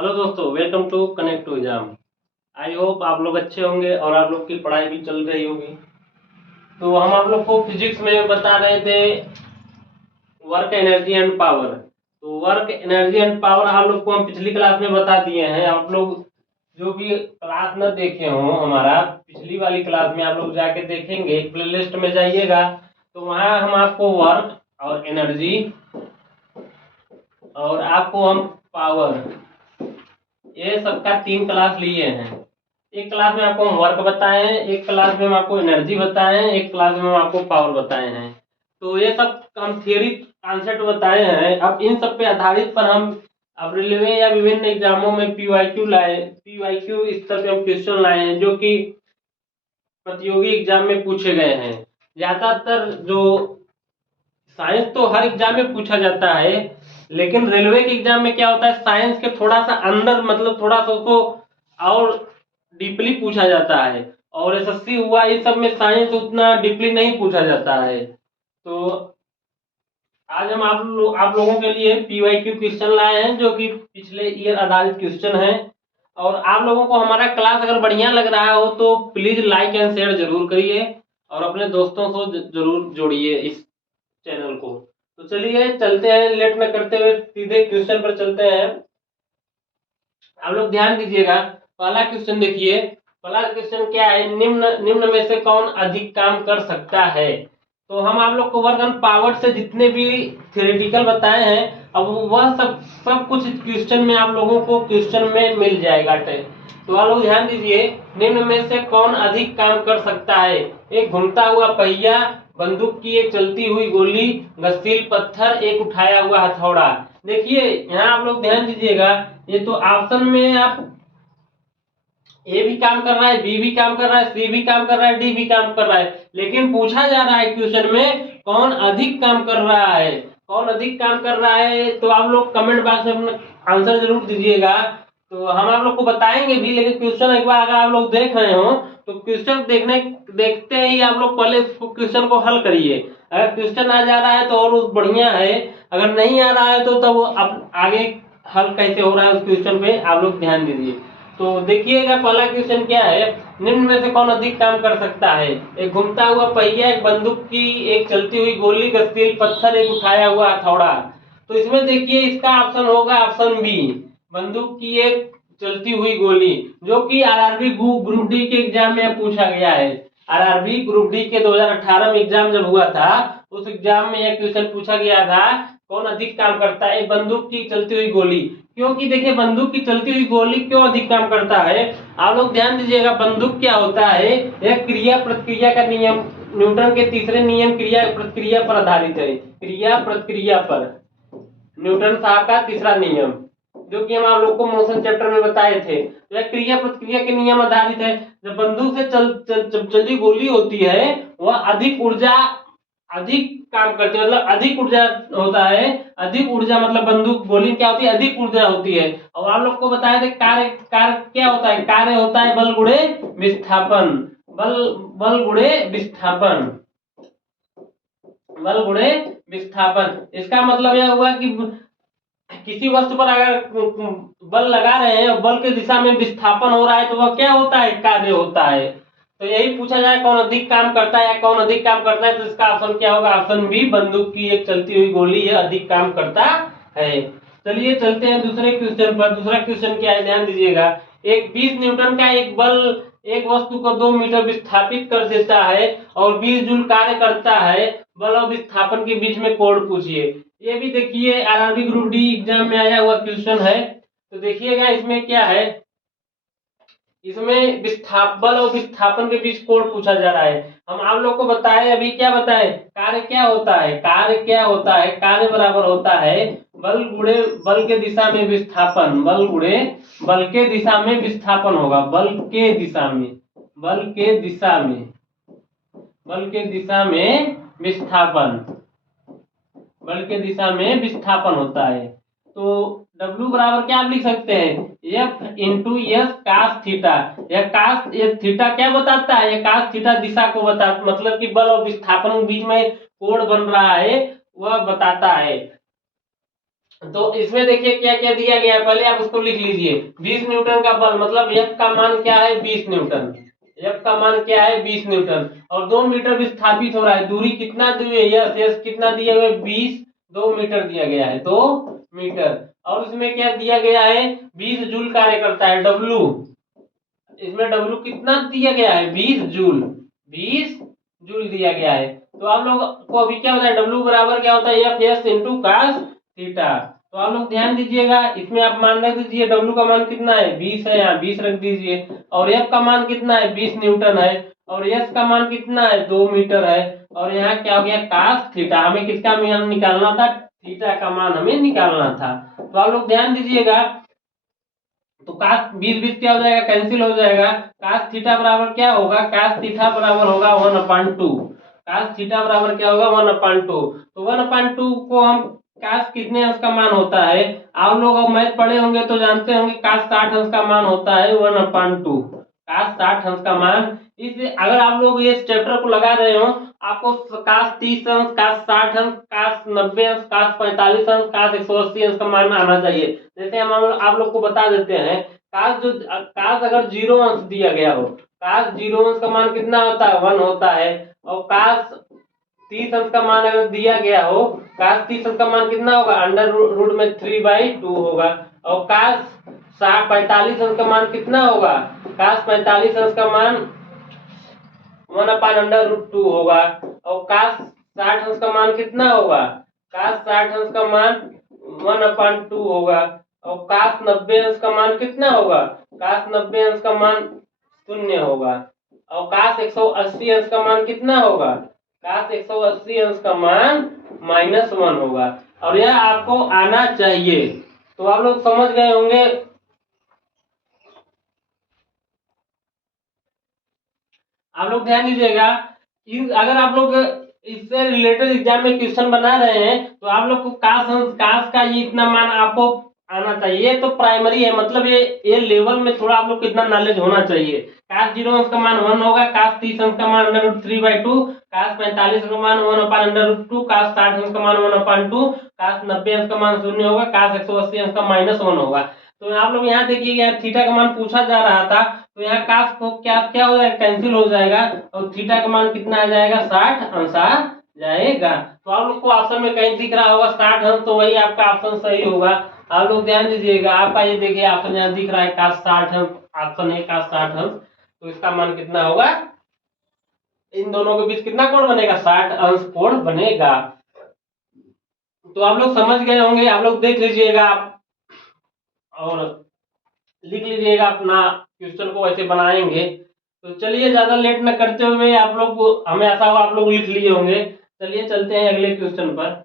Hello दोस्तों, welcome to connect to exam. I hope आप लोग अच्छे होंगे और आप लोग की पढ़ाई भी चल रही होगी। तो हम आप लोग को फिजिक्स में बता रहे थे वर्क एनर्जी एंड पावर। तो वर्क एनर्जी एंड पावर आप लोग को हम पिछली क्लास में बता दिए हैं। आप लोग जो भी क्लास न देखे हो हमारा पिछली वाली क्लास में आप लोग जाके देखेंगे, प्लेलिस्ट में जाइएगा तो वहाँ हम आपको वर्क और एनर्जी और आपको हम पावर, ये सबका 3 क्लास लिए हैं। एक क्लास में आपको हम वर्क बताए हैं, एक क्लास में हम आपको एनर्जी बताए हैं, एक क्लास में हम आपको पावर बताए हैं। तो ये सब हम थियरी कॉन्सेप्ट बताए हैं। अब इन सब पे आधारित पर हम अब रेलवे या विभिन्न एग्जामों में पीवाईक्यू लाए, पीवाईक्यू स्तर पे हम क्वेश्चन लाए हैं जो कि प्रतियोगी एग्जाम में पूछे गए हैं। ज्यादातर जो साइंस तो हर एग्जाम में पूछा जाता है, लेकिन रेलवे के एग्जाम में क्या होता है, साइंस के थोड़ा सा अंदर मतलब थोड़ा सा उसको और डीपली पूछा जाता है। और एसएससी हुआ, इस सब में साइंस उतना डीपली नहीं पूछा जाता है। तो आज हम आप लोगों के लिए पीवाईक्यू क्वेश्चन लाए हैं जो कि पिछले ईयर आधारित क्वेश्चन है। और आप लोगों को हमारा क्लास अगर बढ़िया लग रहा हो तो प्लीज लाइक एंड शेयर जरूर करिए और अपने दोस्तों को जरूर जोड़िए इस चैनल को। तो चलिए चलते हैं, लेट न करते हुए सीधे क्वेश्चन पर चलते हैं। आप लोग ध्यान दीजिएगा, पहला क्वेश्चन देखिए। पहला क्वेश्चन क्या है, निम्न निम्न में से कौन अधिक काम कर सकता है। तो हम आप लोग को वर्क एंड पावर से जितने भी थ्योरेटिकल बताए हैं, अब वह सब कुछ क्वेश्चन में आप लोगों को क्वेश्चन में मिल जाएगा। तो आप लोग ध्यान दीजिए, निम्न में से कौन अधिक काम कर सकता है। एक घूमता हुआ पहिया, बंदूक की एक चलती हुई गोली, गस्तील पत्थर, एक उठाया हुआ हथौड़ा। देखिए यहाँ आप लोग ध्यान दीजिएगा, ये तो ऑप्शन में आप ए भी काम कर रहा है, बी भी काम कर रहा है, सी भी काम कर रहा है, डी भी काम कर रहा है, लेकिन पूछा जा रहा है क्वेश्चन में कौन अधिक काम कर रहा है। कौन अधिक काम कर रहा है तो आप लोग कमेंट बॉक्स में अपना आंसर जरूर दीजिएगा। तो हम आप लोग को बताएंगे भी, लेकिन क्वेश्चन एक बार अगर आप लोग देख रहे हो तो क्वेश्चन देखते ही आप लोग पहले क्वेश्चन को हल करिए। अगर क्वेश्चन आ जा रहा है तो और बढ़िया है, अगर नहीं आ रहा है तो तब अब आगे हल कैसे हो रहा है उस क्वेश्चन पे आप लोग ध्यान दीजिए। तो देखिएगा पहला क्वेश्चन क्या है, निम्न में से कौन अधिक काम कर सकता है। एक घूमता हुआ पहिया, एक बंदूक की एक चलती हुई गोली, गस्तील पत्थर, एक उठाया हुआ हथौड़ा। तो इसमें देखिए इसका ऑप्शन होगा ऑप्शन बी, बंदूक की एक चलती हुई गोली, जो कि आरआरबी ग्रुप डी के एग्जाम में पूछा गया है। आरआरबी ग्रुप डी के 2018 में एग्जाम जब हुआ था उस एग्जाम में यह क्वेश्चन पूछा गया था, कौन अधिक काम करता है, बंदूक की चलती हुई गोली। क्योंकि देखिए बंदूक की चलती हुई गोली क्यों अधिक काम करता है, आप लोग ध्यान दीजिएगा। बंदूक क्या होता है, यह क्रिया प्रतिक्रिया का नियम, न्यूटन के तीसरे नियम क्रिया प्रतिक्रिया पर आधारित है। क्रिया प्रतिक्रिया पर न्यूटन साहब का तीसरा नियम, जो कि हम आप लोग को मोशन चैप्टर में बताए थे। तो यह क्रिया प्रतिक्रिया के नियम आधारित है। जब बंदूक से चली गोली होती है वह अधिक काम करती है, मतलब अधिक ऊर्जा होता है। अधिक ऊर्जा मतलब बंदूक गोली क्या होती है, अधिक ऊर्जा होती है। और आप लोग को बताया था कार्य कार्य क्या होता है, कार्य होता है बल गुणे विस्थापन। बल बल गुणे विस्थापन, बल गुणे विस्थापन। इसका मतलब यह हुआ कि किसी वस्तु पर अगर बल लगा रहे हैं और बल के दिशा में विस्थापन हो रहा है तो वह क्या होता है, कार्य होता है। तो यही पूछा जाए कौन अधिक काम करता है या कौन अधिक काम करता है, तो इसका ऑप्शन क्या होगा, ऑप्शन बी, बंदूक की एक चलती हुई गोली यह अधिक काम करता है। चलिए चलते हैं दूसरे क्वेश्चन पर। दूसरा क्वेश्चन क्या है, ध्यान दीजिएगा। एक 20 न्यूटन का एक बल एक वस्तु को 2 मीटर विस्थापित कर देता है और 20 जूल कार्य करता है। बल और विस्थापन के बीच में कोण पूछिए। ये भी देखिए आरआरबी ग्रुप डी एग्जाम में आया हुआ क्वेश्चन है। तो देखिएगा इसमें क्या है, इसमें बल और विस्थापन के बीच कोण पूछा जा रहा है। हम आप लोग को बताए, अभी क्या बताए, कार्य क्या होता है, कार्य क्या होता है, कार्य बराबर होता है बल गुणे बल के दिशा में विस्थापन। बल गुणे बल के दिशा में विस्थापन होगा, बल के दिशा में, बल के दिशा में, बल के दिशा में विस्थापन, बल के दिशा में विस्थापन होता है। तो W बराबर क्या आप लिख सकते हैं, F into S cos theta. यह थीटा क्या बताता है, यह कास थीटा दिशा को बताता, मतलब कि बल और विस्थापन के बीच में कोण बन रहा है वह बताता है। तो इसमें देखिए क्या क्या दिया गया है, पहले आप उसको लिख लीजिए। 20 न्यूटन का बल, मतलब एफ का मान क्या है, 20 न्यूटन। एफ का मान क्या है, 20 न्यूटन। और 2 मीटर विस्थापित हो रहा है, दूरी कितना दी है, यस यस कितना दिया हुआ है, 20, 2 मीटर दिया गया है, 2 मीटर। और उसमें क्या दिया गया है, 20 जूल कार्य करता है, डब्लू। इसमें डब्लू कितना दिया गया है, 20 जूल, 20 जूल दिया गया है। तो आप लोग को अभी क्या होता है, डब्लू बराबर क्या होता है, F S into cos theta. तो आप लोग ध्यान दीजिएगा, इसमें आप मान रख दीजिए डब्लू का मान कितना है, 20 है, यहाँ 20 रख दीजिए। और एफ का मान कितना है, 20 न्यूटन है। और एस का मान कितना है, 2 मीटर है। और यहाँ क्या हो गया, कास थीटा। हमें किसका मान निकालना था, थीटा का मान हमें निकालना था। तो आप लोग ध्यान दीजिएगा, तो कास 20 20 क्या हो जाएगा, कैंसिल हो जाएगा। कास थीटा बराबर क्या होगा, कास थीटा बराबर होगा 1/2। कास थीटा बराबर क्या होगा, 1/2। तो 1/2 को हम कास कितने अंश का मान होता है, आप लोग अब मैथ पढ़े होंगे तो जानते होंगे, कास 60 अंश का मान होता है 1/2। कास 60 अंश का मान। इसलिए अगर आप लोग ये चैप्टर को लगा रहे हो, आपको कास 30 अंश, कास 60 अंश, कास 90 अंश, कास 45 अंश, कास 180 अंश का मान आना चाहिए। जैसे हम आप लोग को बता देते हैं, कास अगर 0 अंश दिया गया हो, कास 0 अंश का मान कितना होता है, 1 होता है। और कास 30 अंश का मान अगर दिया गया हो, कास 30 अंश का मान कितना होगा, अंडर रूट में 3/2 होगा। और कास 45 अंश का मान कितना होगा, कास 45 अंश का मान 1/√2 होगा। और कास 60 अंश का मान कितना होगा, कास 60 अंश का मान 1/2 होगा। और कास 90 अंश का मान कितना होगा, कास 90 अंश का मान 0 होगा। और कास 180 अंश का मान कितना होगा, कास 180 अंश का मान -1 होगा। और यह आपको आना चाहिए। तो आप लोग समझ गए होंगे। आप लोग ध्यान दीजिएगा, अगर आप लोग इससे रिलेटेड एग्जाम में क्वेश्चन बना रहे हैं, तो आप लोग को कास का ये इतना मान आपको आना चाहिए। ये तो प्राइमरी है, मतलब ये लेवल में थोड़ा आप लोग को इतना नॉलेज होना चाहिए। कास 0 अंश का मान 1 होगा, कास 30 अंश का मान √3/2, कास 45 का मान 1/√2, कास 60 अंश का मान 1/2, कास 90 अंश का मान 0 होगा, कास 180 अंश का -1 होगा। तो आप लोग यहाँ देखिए, यहाँ थीटा का मान पूछा जा रहा था, तो यहाँ कास को क्या क्या हो जाएगा, कैंसिल हो जाएगा। और थीटा का मान कितना आ जाएगा, 60 अंश आ जाएगा। तो आप लोग को ऑप्शन में कहीं दिख रहा होगा 60 अंश, तो वही आपका ऑप्शन सही होगा। आप लोग ध्यान दीजिएगा, आपका ये देखिए ऑप्शन यहाँ दिख रहा है, कास 60 अंश, ऑप्शन है कास 60 अंश। तो इसका मान कितना होगा, इन दोनों के बीच कितना कोण बनेगा, 60 अंश कोण बनेगा। तो आप लोग समझ गए होंगे, आप लोग देख लीजिएगा आप और लिख लीजिएगा, अपना क्वेश्चन को वैसे बनाएंगे। तो चलिए ज्यादा लेट न करते हुए, आप लोग को हमें ऐसा हुआ आप लोग लिख लिए होंगे। चलिए चलते हैं अगले क्वेश्चन पर।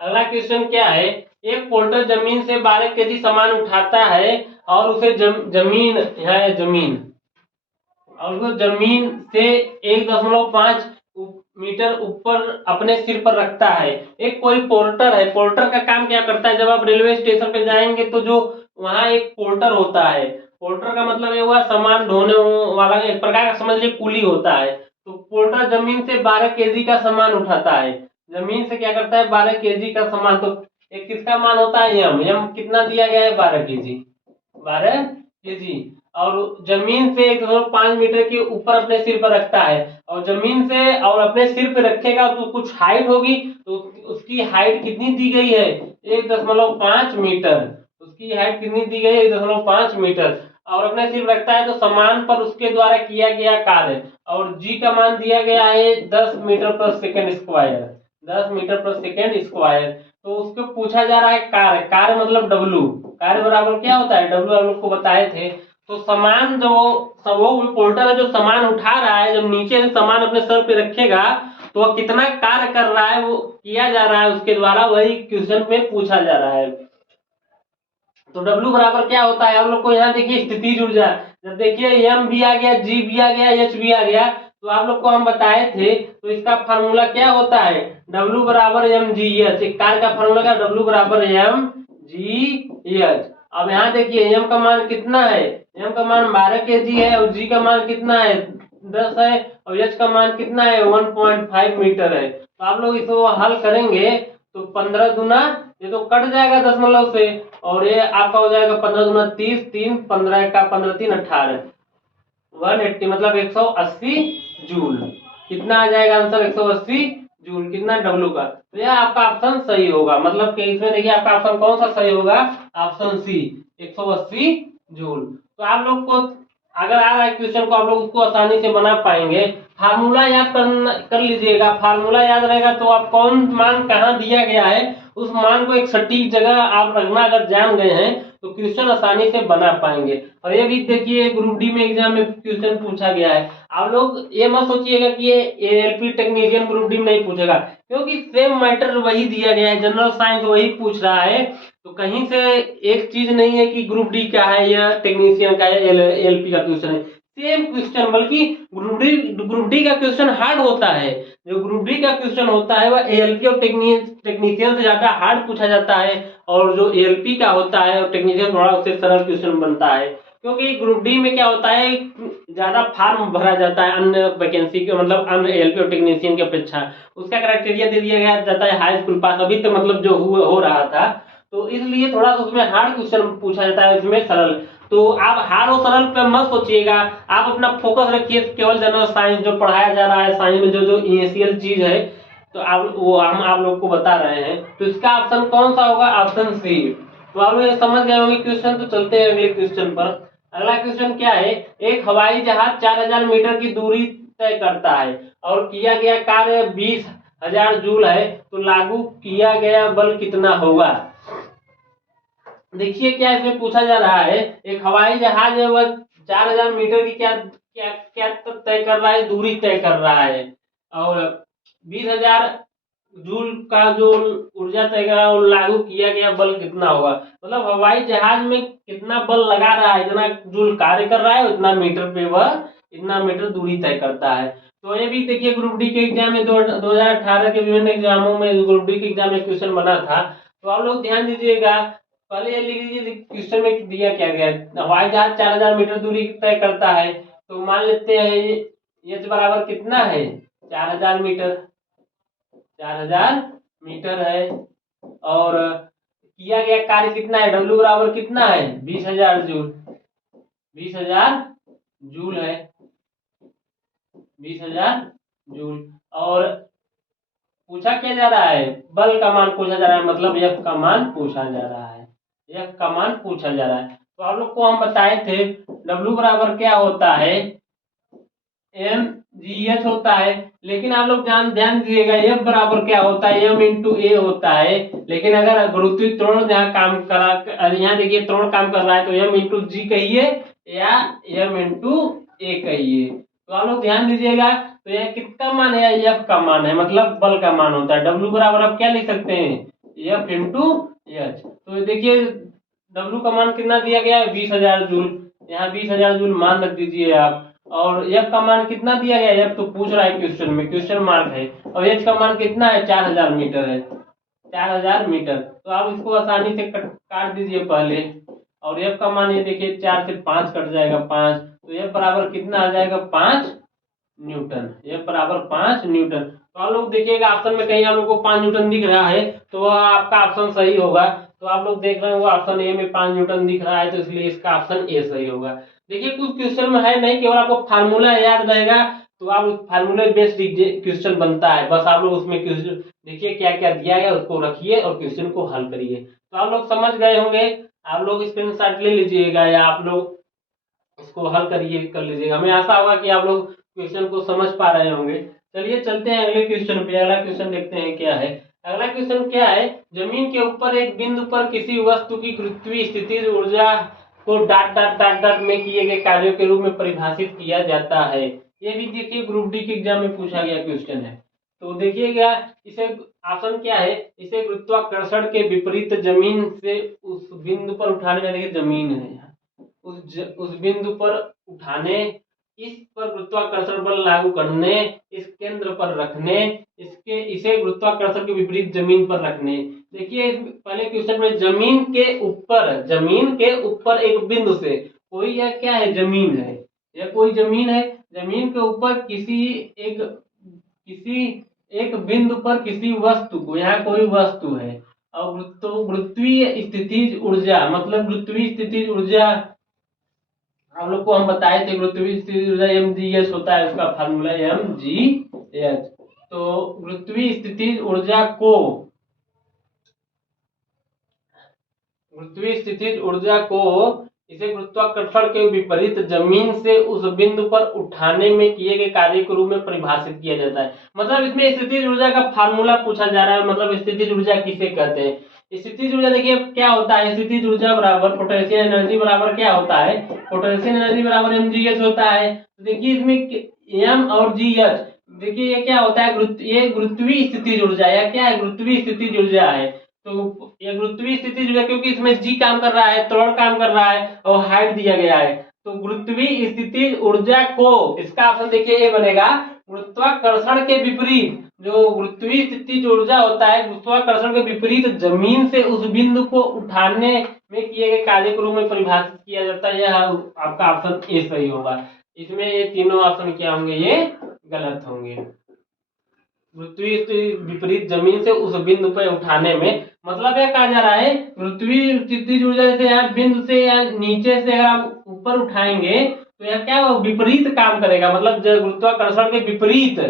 अगला क्वेश्चन क्या है, एक पोर्टर जमीन से 12 केजी सामान उठाता है और उसे जमीन है जमीन और उसको जमीन से 1.5 मीटर ऊपर अपने सिर पर रखता है। एक कोई पोर्टर है, पोर्टर का काम क्या करता है, जब आप रेलवे स्टेशन पे जाएंगे तो जो वहां एक पोर्टर होता है, पोर्टर का मतलब ये हुआ सामान ढोने वाला, एक प्रकार का समझ लीजिए कुली होता है। तो पोर्टर जमीन से 12 केजी का सामान उठाता है, जमीन से क्या करता है, 12 केजी का सामान। तो एक किसका मान होता है, यम कितना दिया गया है, 12 केजी, 12 केजी। और जमीन से 1.5 मीटर के ऊपर अपने सिर पर रखता है। और जमीन से और अपने सिर पर रखेगा तो कुछ हाइट होगी, तो उसकी हाइट कितनी दी गई है, 1.5 मीटर। उसकी हाइट कितनी दी गई है, 1.5 मीटर। और अपने सिर रखता है, तो सामान पर उसके द्वारा किया गया कार्य, और जी का मान दिया गया है 10 मीटर पर सेकेंड स्क्वायर, 10 मीटर पर सेकेंड स्क्वायर। तो उसको पूछा जा रहा है कार्य, कार्य मतलब डब्लू, कार्य बराबर क्या होता है, डब्लू हम लोग को बताए थे। तो सामान जो वो पोर्टर है जो सामान उठा रहा है, जब नीचे से सामान अपने सर पे रखेगा तो वह कितना कार्य कर रहा है, वो किया जा रहा है उसके द्वारा, वही क्वेश्चन में पूछा जा रहा है। तो W बराबर क्या होता है, हम लोग को यहाँ देखिए स्थितिज ऊर्जा, जब देखिए M भी आ गया, G भी आ गया, H भी आ गया, तो आप लोग को हम बताए थे। तो इसका फार्मूला क्या होता है, W बराबर mgh, एक कार्य का फार्मूला का W बराबर mgh। अब यहाँ देखिए M का मान कितना है, M का मान 12 केजी है, और G का मान कितना है, 10 है, और H का मान कितना है, 1.5 मीटर है। तो आप लोग इसको हल करेंगे तो 15 दूना ये तो कट जाएगा दशमलव से, और ये आपका हो जाएगा 15 दूना 30, 3 15 का 15 3 18, 180 मतलब 180 जूल। कितना आ जाएगा आंसर? 180 जूल। कितना? डब्ल्यू का। तो यह आपका ऑप्शन सही होगा। मतलब कि इसमें देखिए आपका ऑप्शन कौन सा सही होगा? Option C, 180 joule. तो आप लोग को अगर आ रहा है क्वेश्चन को, आप लोग उसको आसानी से बना पाएंगे। फार्मूला याद कर लीजिएगा। फार्मूला याद रहेगा तो आप कौन मान कहाँ दिया गया है उस मान को एक सटीक जगह आप रखना अगर जान गए हैं तो क्वेश्चन आसानी से बना पाएंगे। और ये भी देखिए ग्रुप डी में एग्जाम में क्वेश्चन पूछा गया है। आप लोग ये मत सोचिएगा कि ये एएलपी टेक्नीशियन ग्रुप डी में नहीं पूछेगा, क्योंकि सेम मैटर वही दिया गया है, जनरल साइंस वही पूछ रहा है। तो कहीं से एक चीज नहीं है कि ग्रुप डी का है या टेक्नीशियन का है, एलपी का क्वेश्चन है, सेम क्वेश्चन। बल्कि ग्रुप डी का क्वेश्चन हार्ड होता है। जो ग्रुप डी का क्वेश्चन होता है वह एएलपी और टेक्नीशियन से ज्यादा हार्ड पूछा जाता है, और जो एएलपी का होता है और टेक्नीशियन थोड़ा उससे सरल क्वेश्चन बनता है। क्योंकि ग्रुप डी में क्या होता है, ज्यादा फॉर्म भरा जाता है अन्य वैकेंसी के, मतलब अन्य एएलपी और टेक्नीशियन की अपेक्षा। उसका क्राइटेरिया दे दिया गया जाता है हाई स्कूल पास, अभी तो मतलब जो हो रहा था, तो इसलिए थोड़ा सा उसमें हार्ड क्वेश्चन पूछा जाता है, इसमें सरल। तो आप हार्ड और सरल पे मत सोचिएगा, आप अपना फोकस रखिए केवल जनरल साइंस जो पढ़ाया जा रहा है, साइंस में जो जो इनिशियल चीज है तो आप वो हम आप लोग को बता रहे हैं। तो इसका ऑप्शन कौन सा होगा? Option C. तो आप लोग समझ गए होंगे क्वेश्चन। तो चलते हैं अगले क्वेश्चन पर। अगला क्वेश्चन क्या है? एक हवाई जहाज 4000 मीटर की दूरी तय करता है और किया गया कार्य 20,000 जूल है, तो लागू किया गया बल कितना होगा? देखिए क्या इसमें पूछा जा रहा है, एक हवाई जहाज है वह 4000 मीटर की क्या क्या क्या तय कर रहा है, दूरी तय कर रहा है, और 20,000 जूल का जो ऊर्जा तय कर रहा है और लागू किया गया बल कितना होगा। मतलब हवाई जहाज में कितना बल लगा रहा है, इतना जूल कार्य कर रहा है, उतना मीटर पे वह इतना मीटर दूरी तय करता है। तो ये भी देखिए ग्रुप डी के एग्जाम में 2018 के विभिन्न एग्जामों में ग्रुप डी के एग्जाम में क्वेश्चन बना था। तो आप लोग ध्यान दीजिएगा। पहले ये लिख लीजिए क्वेश्चन में दिया क्या गया। हवाई जहाज 4000 मीटर दूरी तय करता है, तो मान लेते हैं एच बराबर कितना है? 4000 मीटर। 4000 मीटर है, और किया गया कार्य कितना है? डब्ल्यू बराबर कितना है? 20,000 जूल। 20,000 जूल है, 20,000 जूल। और पूछा क्या जा रहा है? बल का मान पूछा जा रहा है, मतलब एफ का मान पूछा जा रहा है, एफ का मान पूछा जा रहा है। तो आप लोग को हम बताए थे डब्ल्यू बराबर क्या होता है? एम जी एच होता है। लेकिन आप लोग ध्यान दीजिएगा एफ बराबर क्या होता है? एम इंटू ए होता है। लेकिन अगर गुरुत्वीय त्वरण यहाँ काम करा, यहाँ देखिए त्वरण काम कर रहा है, तो एम इंटू जी कहिए या एम इंटू ए कहिए। तो आप लोग ध्यान दीजिएगा। तो यह किसका मान है? एफ का मान है, मतलब बल का मान होता है। डब्ल्यू बराबर आप क्या लिख सकते हैं? F into H. तो देखिए डब्ल्यू का मान कितना दिया गया है? 20,000 जूल। यहाँ 20,000 जूल मान रख दीजिए आप। और एफ का मान कितना दिया गया है? एफ तो पूछ रहा है क्वेश्चन में, क्वेश्चन मार्क है। और एच का मान कितना है? 4000 मीटर है, 4000 मीटर। तो आप इसको आसानी से काट दीजिए पहले। और एफ का मान ये देखिए 4 से 5 कट जाएगा, 5। तो एफ बराबर कितना आ जाएगा? 5 न्यूटन। एफ बराबर 5 न्यूटन। तो आप लोग देखिएगा ऑप्शन में कहीं आप लोग को 5 न्यूटन दिख रहा है तो वह आपका ऑप्शन सही होगा। तो आप लोग देख रहे हैं वो ऑप्शन ए में 5 न्यूटन दिख रहा है, तो इसलिए इसका ऑप्शन ए सही होगा। देखिए कुछ क्वेश्चन में है नहीं, केवल आपको फार्मूला याद रहेगा तो आप उस फार्मूले बेस्ड क्वेश्चन बनता है। बस आप लोग उसमें क्वेश्चन देखिए क्या क्या दिया गया उसको रखिए और क्वेश्चन को हल करिए। तो आप लोग समझ गए होंगे। आप लोग स्क्रीनशॉट ले लीजिएगा या आप लोग इसको हल करिए कर लीजिएगा। हमें आशा होगा कि आप लोग क्वेश्चन को समझ पा रहे होंगे। चलिए चलते हैं अगले क्वेश्चन पे। अगला क्वेश्चन देखते हैं क्या है। अगला क्वेश्चन क्या है? जमीन के ऊपर एक बिंदु पर किसी वस्तु की गुरुत्वीय स्थिति ऊर्जा co dot dot dot dot में किए गए कार्यों के रूप में परिभाषित किया जाता है। ये भी देखिए ग्रुप डी के एग्जाम में पूछा गया क्वेश्चन है। तो देखिएगा इसे ऑप्शन क्या है? इसे गुरुत्वाकर्षण के विपरीत जमीन से उस बिंदु पर उठाने में, देखिए जमीन है उस बिंदु पर उठाने, इस पर गुरुत्वाकर्षण बल लागू करने, इस केंद्र पर रखने, इसे गुरुत्वाकर्षण के विपरीत जमीन पर रखने। देखिए पहले क्वेश्चन में जमीन के ऊपर एक बिंदु से, कोई यह क्या है? जमीन है, यह कोई जमीन है। जमीन के ऊपर किसी एक बिंदु पर किसी वस्तु को, यहाँ कोई वस्तु है और तो गुरुत्वीय स्थितिज ऊर्जा, मतलब गुरुत्वीय स्थितिज ऊर्जा आप लोग को हम बताए थे, गुरुत्वीय स्थितिज ऊर्जा mgh होता है, उसका फार्मूला mgh। तो गुरुत्वीय स्थितिज ऊर्जा को, गुरुत्वीय स्थितिज ऊर्जा को इसे गुरुत्वाकर्षण के विपरीत जमीन से उस बिंदु पर उठाने में किए गए कार्य के रूप में परिभाषित किया जाता है। मतलब इसमें स्थितिज ऊर्जा का फार्मूला पूछा जा रहा है, मतलब स्थितिज ऊर्जा किसे कहते हैं। स्थितिज ऊर्जा देखिए क्या होता है, स्थितिज ऊर्जा बराबर पोटेंशियल एनर्जी बराबर क्या होता है, पोटेंशियल एनर्जी बराबर mgh होता है। तो देखिए इसमें m और gh, देखिए ये क्या होता है, ये गुरुत्वीय स्थितिज ऊर्जा या क्या है, गुरुत्वीय स्थितिज ऊर्जा है। तो ये गुरुत्वीय स्थितिज ऊर्जा, क्योंकि इसमें जी काम कर रहा है, त्वरण काम कर रहा है और हाइट दिया गया है, तो गुरुत्वीय स्थितिज ऊर्जा को, इसका ऑप्शन देखिए ए बनेगा, गुरुत्वाकर्षण के विपरीत, जो गुरुत्वीय स्थितिज ऊर्जा होता है गुरुत्वाकर्षण के विपरीत जमीन से उस बिंदु को उठाने में किए गए कार्य के रूप में परिभाषित किया जाता है। यह आपका ऑप्शन ए सही होगा। इसमें ये तीनों ऑप्शन क्या होंगे, ये गलत होंगे। गुरुत्वीय विपरीत जमीन से उस बिंदु पर उठाने में, मतलब यह कहा जा रहा है गुरुत्वीय स्थितिज ऊर्जा जैसे यहाँ बिंदु से या नीचे से अगर आप ऊपर उठाएंगे तो यह क्या विपरीत काम करेगा, मतलब गुरुत्वाकर्षण के विपरीत,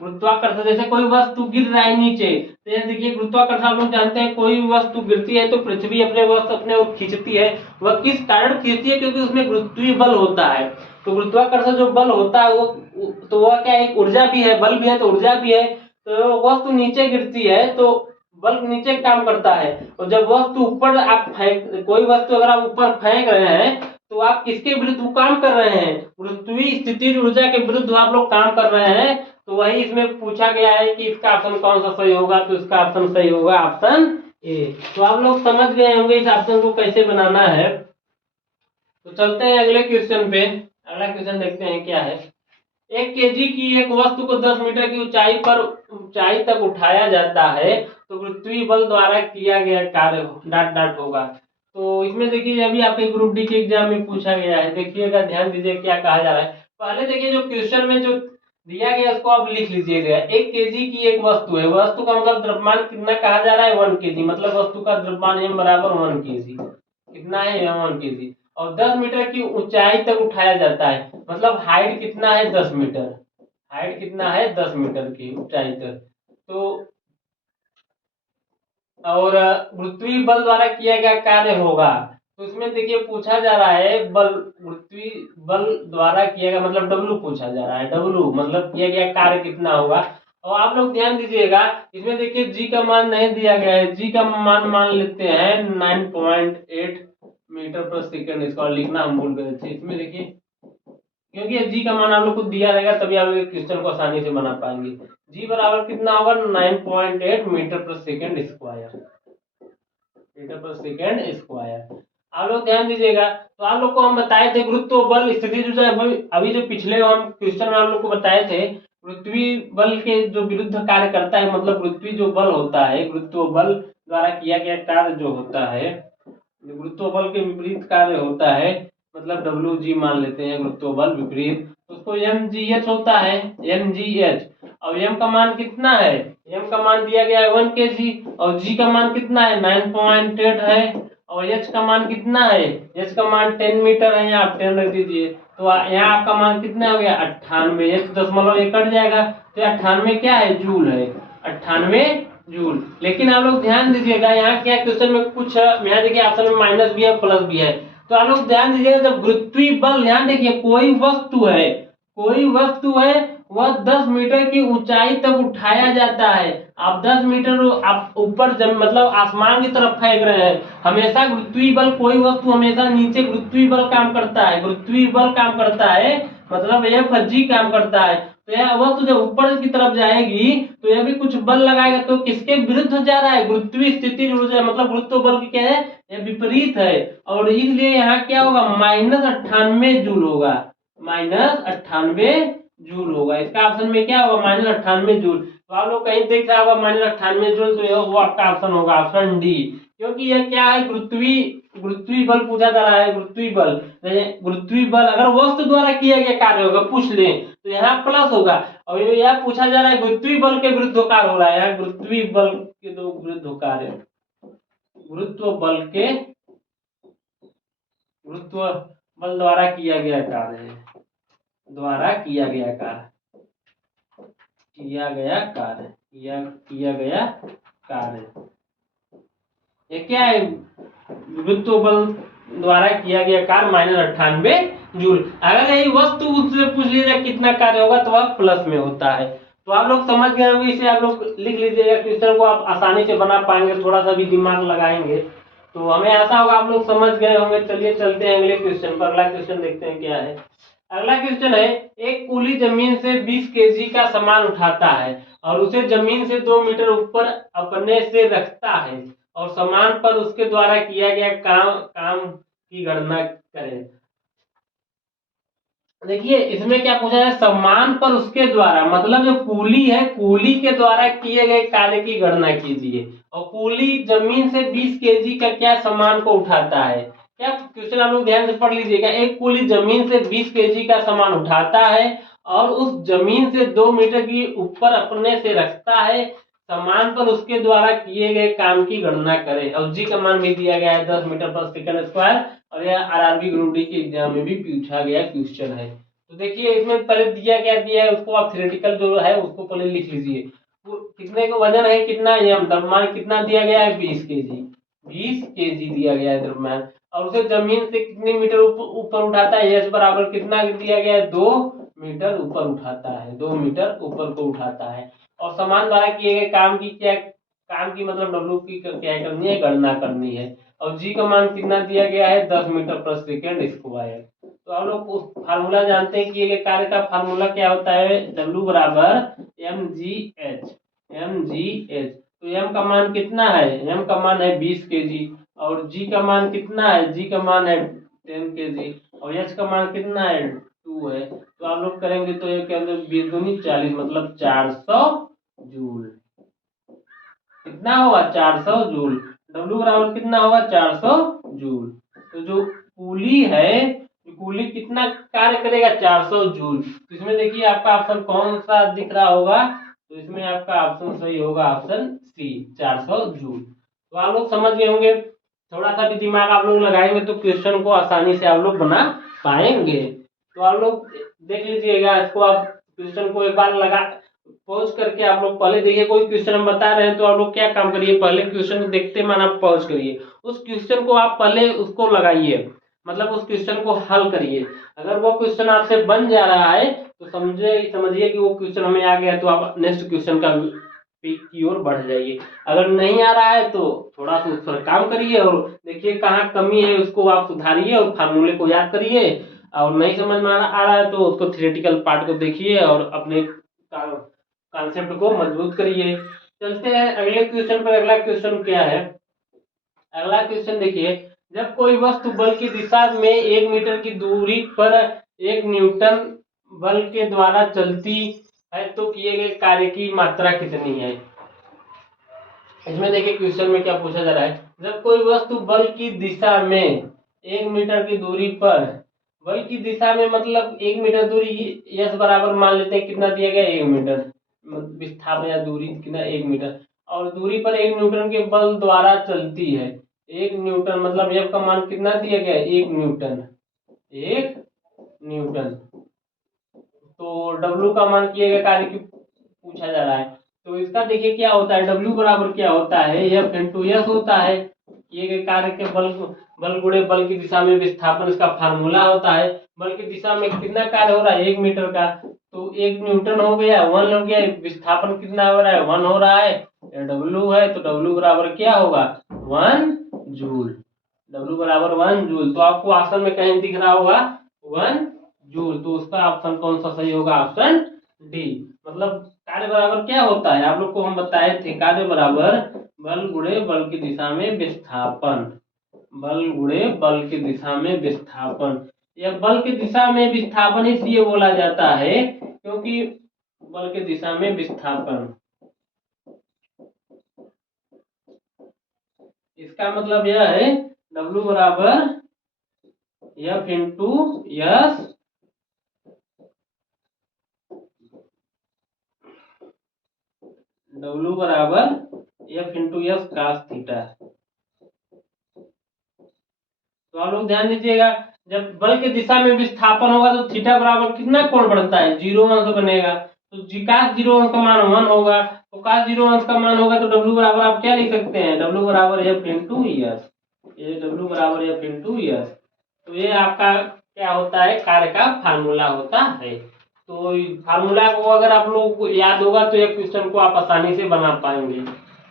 गुरुत्वाकर्षण जैसे कोई वस्तु गिर रहा है नीचे, तो यह देखिए गुरुत्वाकर्षण आप लोग जानते हैं, कोई वस्तु गिरती है तो पृथ्वी अपने वस्तु अपने ओर खींचती है। वह किस कारण खींचती है, क्योंकि उसमें गुरुत्वीय बल होता है। तो गुरुत्वाकर्षण जो बल होता है वो, तो वह क्या एक ऊर्जा भी है, बल भी है तो ऊर्जा भी है। तो वस्तु नीचे गिरती है तो बल नीचे काम करता है, और जब वस्तु ऊपर आप फेंक, कोई वस्तु अगर आप ऊपर फेंक रहे हैं तो आप किसके विरुद्ध काम कर रहे हैं, गुरुत्वीय स्थितिज ऊर्जा के विरुद्ध आप लोग काम कर रहे हैं। तो वही इसमें पूछा गया है कि इसका ऑप्शन कौन सा सही होगा, तो इसका ऑप्शन सही होगा ऑप्शन ए। तो आप लोग समझ गए होंगे इस ऑप्शन को कैसे बनाना है। तो चलते हैं अगले क्वेश्चन पे। अगला क्वेश्चन देखते हैं क्या है। 1 kg की एक वस्तु को 10 मीटर की ऊंचाई तक उठाया जाता है, तो गुरुत्वीय बल द्वारा किया गया कार्य डॉट डॉट होगा। तो इसमें देखिए अभी आपके ग्रुप डी के एग्जाम में पूछा गया है, देखिएगा ध्यान दीजिए क्या कहा जा रहा है। पहले देखिए जो क्वेश्चन में जो दिया गया उसको आप लिख लीजिएगा। 1 kg की एक वस्तु है, वस्तु का मतलब द्रव्यमान कितना कहा जा रहा है, 1 kg, मतलब वस्तु का द्रव्यमान m बराबर 1 kg, कितना है 1 kg, और 10 मीटर की ऊंचाई तक उठाया जाता है, मतलब हाइट कितना है 10 मीटर, हाइट कितना है 10 मीटर की ऊंचाई तक। तो और गुरुत्वीय बल द्वारा किया गया कार्य होगा, तो इसमें देखिए पूछा जा रहा है बल, गुरुत्वीय बल द्वारा किया गया मतलब W पूछा जा रहा है, W मतलब किया गया कार्य कितना होगा। और आप लोग ध्यान दीजिएगा इसमें देखिए G का मान नहीं दिया गया है, G का मान मान लेते हैं 9.8 मीटर पर सेकेंड, इसको लिखना हम भूल गए थे। इसमें देखिए क्योंकि जी का मान आप लोग को दिया रहेगा तभी आप लोग क्वेश्चन को आसानी से बना पाएंगे। जी बराबर कितना होगा 9.8 मीटर पर सेकेंड स्क्वायर, मीटर पर सेकेंड स्क्वायर। आप लोग ध्यान दीजिएगा। तो आप लोग को हम बताए थे गुरुत्व बल स्थिति जो अभी जो पिछले हम क्वेश्चन में आप लोग को बताए थे, गुरुत्वीय बल के जो विरुद्ध कार्य करता है, मतलब गुरुत्वीय जो बल होता है, गुरुत्व बल द्वारा किया गया कार्य जो होता है, गुरुत्व बल के विपरीत कार्य होता है, मतलब WG मान लेते हैं गुरुत्व बल विपरीत, उसको mgh होता है, mgh। और m का मान कितना है, m का मान दिया गया है 1 kg, और g का मान कितना है 9.8 है, और h का मान कितना है, h का मान 10 मीटर है, यहाँ आप 10 रख दीजिए। तो यहाँ आपका मान कितना हो गया 98, ये दशमलव एक कट जाएगा, तो 98 क्या है जूल है, 98 जूल। लेकिन आप लोग ध्यान दीजिएगा यहाँ क्या क्वेश्चन में कुछ यहाँ देखिए ऑप्शन में माइनस भी है प्लस भी है, तो आप लोग ध्यान दीजिएगा जब गुरुत्वीय बल, यहाँ देखिए कोई वस्तु है, कोई वस्तु है वह 10 मीटर की ऊंचाई तक उठाया जाता है, आप 10 मीटर आप ऊपर मतलब आसमान की तरफ फेंक रहे हैं, हमेशा गुरुत्वीय बल, कोई वस्तु हमेशा नीचे गुरुत्वीय बल काम करता है, गुरुत्वीय बल काम करता है, मतलब Fg काम करता है। तो यह वस्तु जब ऊपर की तरफ जाएगी तो यह भी कुछ बल लगाएगा, तो किसके विरुद्ध जा रहा है, गुरुत्वीय स्थिति ऊर्जा, मतलब गुरुत्व बल की क्या है, यह विपरीत है, और इसलिए यहाँ क्या होगा -98 जूल होगा, -98 जूल होगा। इसका ऑप्शन में क्या होगा -98 जूल। तो आप लोग कहीं देख रहा होगा -98 जूल, तो यह वो आपका ऑप्शन होगा ऑप्शन डी, क्योंकि यह क्या है गुरुत्वीय बल पूछा जा रहा है, गुरुत्वीय बल अगर वस्तु द्वारा किया गया कार्य होगा पूछ ले, तो यहाँ प्लस होगा। और यह पूछा जा रहा है गुरुत्वीय बल के विरुद्धोकार हो रहा है, यहाँ गुरुत्वीय बल के दो विरुद्धोकार है, गुरुत्व बल के गुरुत्व बल द्वारा किया गया कार्य है, द्वारा किया गया कार्य, किया गया कार्य, किया गया कार्य। ये क्या है? गुरुत्व बल द्वारा किया गया कार्य -98 जूल। अगर यही वस्तु उससे पूछ लीजिए कितना कार्य होगा तो वह प्लस में होता है। तो आप लोग समझ गए होंगे, इसे आप लोग लिख लीजिएगा, क्वेश्चन को आप आसानी से बना पाएंगे, थोड़ा सा भी दिमाग लगाएंगे तो हमें ऐसा होगा आप लोग समझ गए होंगे। चलिए चलते हैं अगले क्वेश्चन पर। अगला क्वेश्चन देखते हैं क्या है। अगला क्वेश्चन है, एक कूली जमीन से 20 केजी का सामान उठाता है और उसे जमीन से 2 मीटर ऊपर अपने से रखता है और सामान पर उसके द्वारा किया गया काम की गणना करें। देखिए इसमें क्या पूछा है, सामान पर उसके द्वारा, मतलब जो कूली है, कूली के द्वारा किए गए कार्य की गणना कीजिए। और कूली जमीन से 20 केजी का क्या सामान को उठाता है। क्या क्वेश्चन आप लोग ध्यान से पढ़ लीजिएगा। एक कूली जमीन से 20 केजी का सामान उठाता है और उस जमीन से 2 मीटर की ऊपर अपने से रखता है, सामान पर उसके द्वारा किए गए काम की गणना करें। और जी का मान भी दिया गया है 10 मीटर पर सेकंड स्क्वायर, और यह आरआरबी ग्रुप डी के एग्जाम में भी पूछा गया क्वेश्चन है। तो देखिए इसमें पहले दिया है उसको आप थ्योरेटिकल जो है उसको पहले लिख लीजिए। कितने का वजन है, कितना एम, द्रव्यमान कितना दिया गया है 20 केजी, 20 केजी दिया गया है द्रव्यमान। और उसे जमीन से कितने मीटर ऊपर उठाता है, एस बराबर कितना दिया गया है 2 मीटर ऊपर उठाता है, 2 मीटर ऊपर को उठाता है। और समान द्वारा किए गए काम की क्या, काम की मतलब डब्ल्यू की क्या करनी है, गणना करनी है। और जी का मान कितना दिया गया है 10 मीटर पर सेकेंड स्क्वायर। तो आप लोग उस फार्मूला जानते हैं कि ये कार्य का फार्मूला क्या होता है, W बराबर mgh, mgh। तो m का मान कितना है, m का मान है 20 केजी और g का मान कितना है, g का मान है 10 केजी और h का मान कितना है 2 है। तो आप लोग करेंगे तो ये क्या, 20 दूनी 40 मतलब 400 जूल। कितना होगा 400 जूल। W बराबर कितना होगा 400 जूल। तो जो कूली है, कूली कितना कार्य करेगा 400 जूल। तो इसमें देखिए आपका ऑप्शन कौन सा दिख रहा होगा, तो इसमें आपका ऑप्शन सही होगा ऑप्शन सी 400 जूल। तो आप लोग समझ गए होंगे, थोड़ा सा भी दिमाग आप लोग लगाएंगे तो क्वेश्चन को आसानी से आप लोग बना पाएंगे। तो आप लोग देख लीजिएगा इसको, आप क्वेश्चन को एक बार लगा पॉज करके आप लोग पहले देखिए, कोई क्वेश्चन हम बता रहे हैं तो आप लोग क्या काम करिए, पहले क्वेश्चन को देखते मान आप पॉज करिए, उस क्वेश्चन को आप पहले उसको लगाइए, मतलब उस क्वेश्चन को हल करिए। अगर वो क्वेश्चन आपसे बन जा रहा है तो समझिए कि वो क्वेश्चन हमें आ गया, तो आप नेक्स्ट क्वेश्चन का की ओर बढ़ जाइए। अगर नहीं आ रहा है तो थोड़ा सा उस पर काम करिए और देखिए कहाँ कमी है उसको आप सुधारिए और फार्मूले को याद करिए। और नहीं समझ में आ रहा है तो उसको थ्योरेटिकल पार्ट को देखिए और अपने कॉन्सेप्ट को मजबूत करिए। चलते हैं अगले क्वेश्चन पर। अगला क्वेश्चन क्या है, अगला क्वेश्चन देखिए, जब कोई वस्तु बल की दिशा में 1 मीटर की दूरी पर 1 न्यूटन बल के द्वारा चलती है तो किए गए कार्य की मात्रा कितनी है। इसमें देखिए क्वेश्चन में क्या पूछा जा रहा है, जब कोई वस्तु बल की दिशा में 1 मीटर की दूरी पर, बल की दिशा में मतलब 1 मीटर दूरी, यस बराबर मान लेते हैं कितना दिया गया 1 मीटर, विस्थापन या दूरी कितना 1 मीटर, और दूरी पर 1 न्यूटन के बल द्वारा चलती है। 1 न्यूटन मतलब एफ का मान कितना दिया गया 1 न्यूटन, 1 न्यूटन। तो डब्ल्यू का मान किए गए कार्य की पूछा जा रहा है। तो इसका देखिए क्या होता है, डब्ल्यू बराबर क्या होता है, एफ इंटू एस होता है। किए गए कार्य के बल गुणे बल की दिशा में विस्थापन, इसका फार्मूला होता है। बल की दिशा में कितना कार्य हो रहा है 1 मीटर का, तो 1 न्यूटन हो गया 1 हो गया, विस्थापन कितना हो रहा है 1 हो रहा है, डब्ल्यू है तो डब्ल्यू बराबर क्या होगा 1 जूल। डब्ल्यू बराबर 1 जूल। तो आपको ऑप्शन में कहीं दिख रहा होगा 1 जूल, तो उसका ऑप्शन कौन सा सही होगा, ऑप्शन डी। मतलब कार्य बराबर क्या होता है आप लोग को हम बताए थे, कार्य बराबर बल गुणे बल की दिशा में विस्थापन, बल गुणे बल की दिशा में विस्थापन। यह बल की दिशा में विस्थापन इसलिए बोला जाता है क्योंकि बल की दिशा में विस्थापन, इसका मतलब यह है W बराबर एफ इंटू यस W बराबर F into S cos theta. तो आप लोग ध्यान दीजिएगा, जब बल के दिशा में विस्थापन होगा तो थीटा बराबर कितना कोण बढ़ता है, 0 अंश बनेगा। तो कास 0 अंश का मान 1 होगा, तो कास 0 अंश का मान होगा तो W बराबर आप क्या लिख सकते हैं, W बराबर F इंटू एस। ये W बराबर F इंटू एस। तो ये आपका क्या होता है, कार्य का फार्मूला होता है। तो फार्मूला को अगर आप लोग को याद होगा तो ये क्वेश्चन को आप आसानी से बना पाएंगे।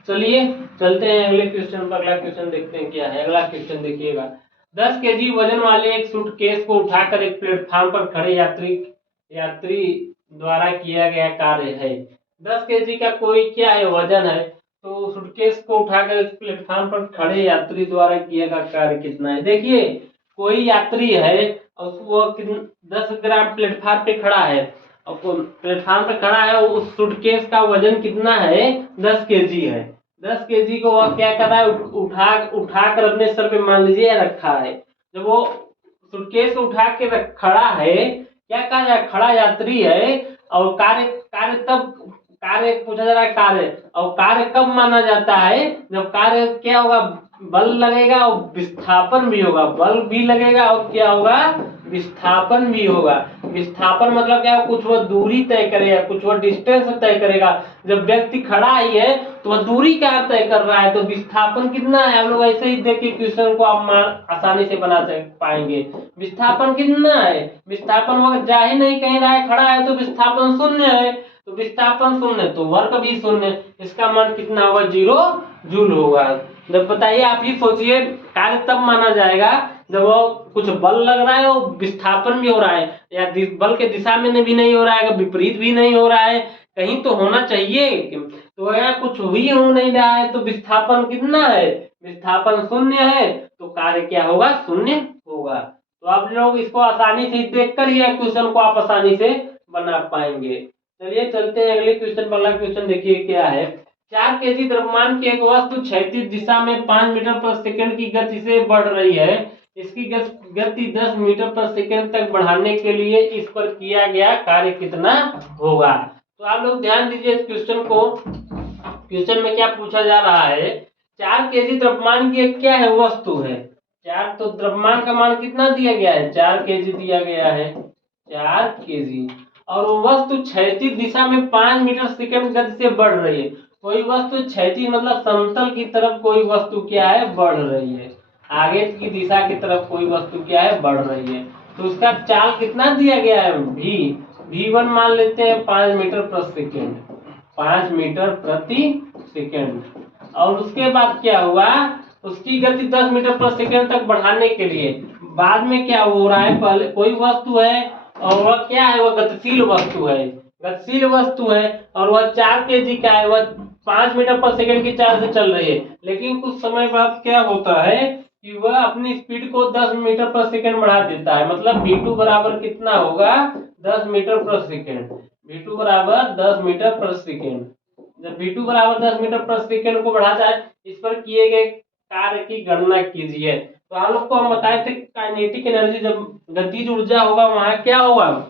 चलिए चलते हैं अगले क्वेश्चन पर। अगला क्वेश्चन देखते हैं क्या है। अगला क्वेश्चन देखिएगा, 10 केजी वजन वाले एक सूटकेस को उठाकर एक प्लेटफॉर्म पर खड़े यात्री द्वारा किया गया कार्य है। 10 केजी का कोई क्या है, वजन है। तो सूटकेस को उठाकर एक प्लेटफॉर्म पर खड़े यात्री द्वारा किया गया कार्य कितना है। देखिए कोई यात्री है और वो 10 ग्राम प्लेटफॉर्म पे खड़ा है, और प्लेटफॉर्म पे खड़ा है, उस सूटकेस का वजन कितना है, 10 केजी है। 10 केजी को वह क्या कर रहा है, उठाकर अपने सर पे मान लीजिए रखा है। जब वो सूटकेस को उठा के खड़ा है, क्या कहा जाए, खड़ा यात्री है। और कार्य कार्य तब कार्य पूछा जा रहा है, कार्य और कार्य कब माना जाता है, जब कार्य क्या होगा, बल लगेगा और विस्थापन भी होगा। बल भी लगेगा और क्या होगा, विस्थापन भी होगा। विस्थापन मतलब क्या, कुछ वो दूरी तय करेगा, कुछ वो डिस्टेंस तय करेगा। जब व्यक्ति खड़ा ही है तो वह दूरी क्या तय कर रहा है, तो विस्थापन कितना है। आप लोग ऐसे ही देख के क्वेश्चन को आप आसानी से बना पाएंगे। विस्थापन कितना है, विस्थापन अगर जा ही नहीं कहीं रहा है, खड़ा है, तो विस्थापन शून्य है। तो विस्थापन शून्य तो वर्क भी शून्य, इसका मान कितना होगा, 0 जूल होगा। जब बताइए, आप ही सोचिए, कार्य तब माना जाएगा जब वो कुछ बल लग रहा है और विस्थापन भी हो रहा है, या बल के दिशा में भी नहीं हो रहा है, विपरीत भी नहीं हो रहा है, कहीं तो होना चाहिए। तो यहाँ कुछ ही हो नहीं रहा है, तो विस्थापन कितना है, विस्थापन शून्य है, तो कार्य क्या होगा, शून्य होगा। तो आप लोग इसको आसानी से देखकर ही क्वेश्चन को आप आसानी से बना पाएंगे। चलिए चलते हैं अगले क्वेश्चन पर। अगला क्वेश्चन देखिए क्या है, 4 केजी द्रव्यमान की एक वस्तु क्षैतिज दिशा में 5 मीटर पर सेकंड की गति से बढ़ रही है। इसकी गति 10 मीटर पर सेकंड तक बढ़ाने के लिए इस पर किया गया कार्य कितना होगा। तो आप लोग ध्यान दीजिए इस क्वेश्चन को। क्वेश्चन में क्या पूछा जा रहा है, 4 केजी द्रव्यमान की एक क्या है, वस्तु है। 4 तो द्रव्यमान का मान कितना दिया गया है, 4 केजी दिया गया है, 4 केजी। और वो वस्तु क्षैतिज दिशा में 5 मीटर सेकंड गति से बढ़ रही है। कोई वस्तु क्षैतिज मतलब समतल की तरफ कोई वस्तु क्या है, बढ़ रही है। आगे की दिशा की तरफ कोई वस्तु क्या है, बढ़ रही है। तो उसका चाल कितना दिया गया है, V1 मान लेते हैं 5 मीटर प्रति सेकेंड, 5 मीटर प्रति सेकेंड। और उसके बाद क्या हुआ, उसकी गति 10 मीटर प्रति सेकेंड तक बढ़ाने के लिए बाद में क्या हो रहा है, पहले कोई वस्तु है और वह क्या है, वह गतिशील वस्तु है, गतिशील वस्तु है, और वह 4 केजी का है, वह 5 मीटर पर सेकंड की चाल से चल रही है। लेकिन कुछ समय बाद क्या होता है कि वह अपनी स्पीड को 10 मीटर पर सेकंड बढ़ा देता है। मतलब V2 बराबर कितना होगा, 10 मीटर पर सेकंड। V2 बराबर 10 मीटर पर सेकंड। जब V2 बराबर 10 मीटर पर सेकंड को बढ़ाता है, इस पर किए गए कार्य की गणना कीजिए। तो आप लोग को हम बताए थे काइनेटिक एनर्जी, जब गतिज ऊर्जा होगा वहां क्या होगा,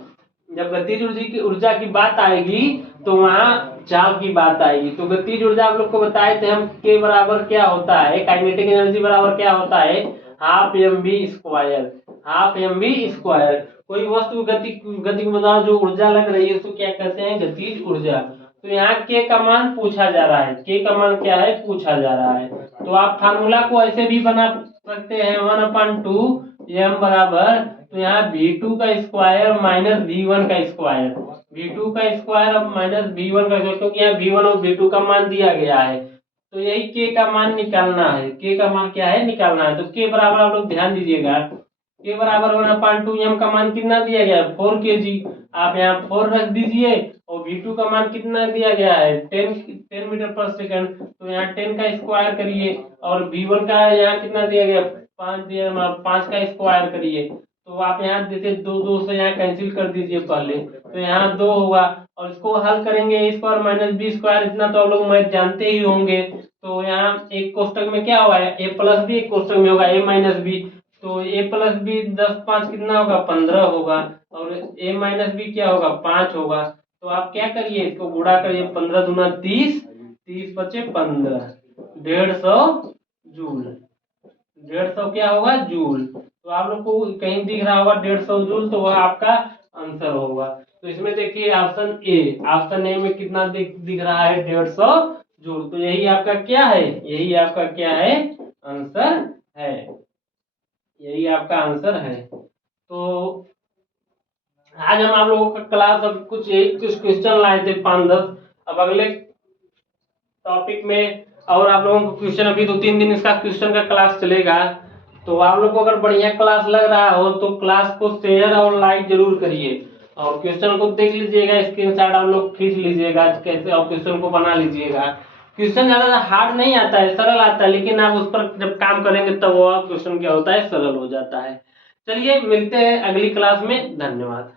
जब गतिज ऊर्जा की बात आएगी तो वहां चाल की बात आएगी। तो गतिज ऊर्जा आप लोग को बताए थे हम, के बराबर क्या होता है, काइनेटिक एनर्जी बराबर क्या होता है, half mv square, half mv square. कोई वस्तु गति को बताओ जो ऊर्जा लग रही है उसको क्या कहते हैं, गतिज ऊर्जा। तो यहाँ के का मान पूछा जा रहा है, के का मान क्या है, पूछा जा रहा है। तो आप फार्मूला को ऐसे भी बना सकते हैं, 1/2 m बराबर, तो यहाँ V2 का स्क्वायर माइनस V1 का स्क्वायर, V2 का स्क्वायर अब माइनस V1 का स्क्वायर, क्योंकि यहाँ V1 और V2 का मान दिया गया है। तो यही के का मान निकालना है, के का मान क्या है, निकालना है। तो के बराबर आप लोग ध्यान दीजिएगा, के बराबर 1/2 m का मान कितना दिया गया है, 4 kg। आप यहाँ 4 रख दीजिए, और V2 का मान कितना दिया गया है, 10 मीटर पर सेकंड। तो यहाँ 10 का स्क्वायर करिए, और V1 का यहाँ कितना दिया गया, 5 का स्क्वायर करिए। तो आप यहाँ जैसे 2 से यहाँ कैंसिल कर दीजिए पहले, तो यहाँ 2 होगा। और इसको हल करेंगे, a square minus B square, इतना तो आप लोग मैथ जानते ही होंगे। तो यहाँ एक कोष्टक में क्या होगा, a प्लस बी, एक कोष्टक में होगा a माइनस बी। तो a प्लस बी 10 5 कितना होगा, 15 होगा, और a माइनस बी क्या होगा, 5 होगा। तो आप क्या करिए, इसको गुणा करिए, 15 दूना 30, 30 बचे 15, 150 जूल। 150 क्या होगा? जूल। तो आप लोग को कहीं दिख रहा होगा 150 जूल, तो वह आपका आंसर होगा। तो इसमें देखिए ऑप्शन ए में कितना दिख रहा है? 150 जूल। तो यही आपका क्या है? यही आपका क्या है? आंसर है। यही आपका आंसर है। तो आज हम आप लोगों का क्लास अब कुछ क्वेश्चन लाए थे 5-10। अब अगले टॉपिक में और आप लोगों को क्वेश्चन, अभी 2-3 दिन इसका क्वेश्चन का क्लास चलेगा। तो आप लोग को अगर बढ़िया क्लास लग रहा हो तो क्लास को शेयर और लाइक जरूर करिए, और क्वेश्चन को देख लीजिएगा, स्क्रीनशॉट आप लोग खींच लीजिएगा कैसे, और क्वेश्चन को बना लीजिएगा। क्वेश्चन ज्यादा हार्ड नहीं आता है, सरल आता है, लेकिन आप उस पर जब काम करेंगे तब वह क्वेश्चन क्या होता है? सरल हो जाता है। चलिए मिलते हैं अगली क्लास में। धन्यवाद।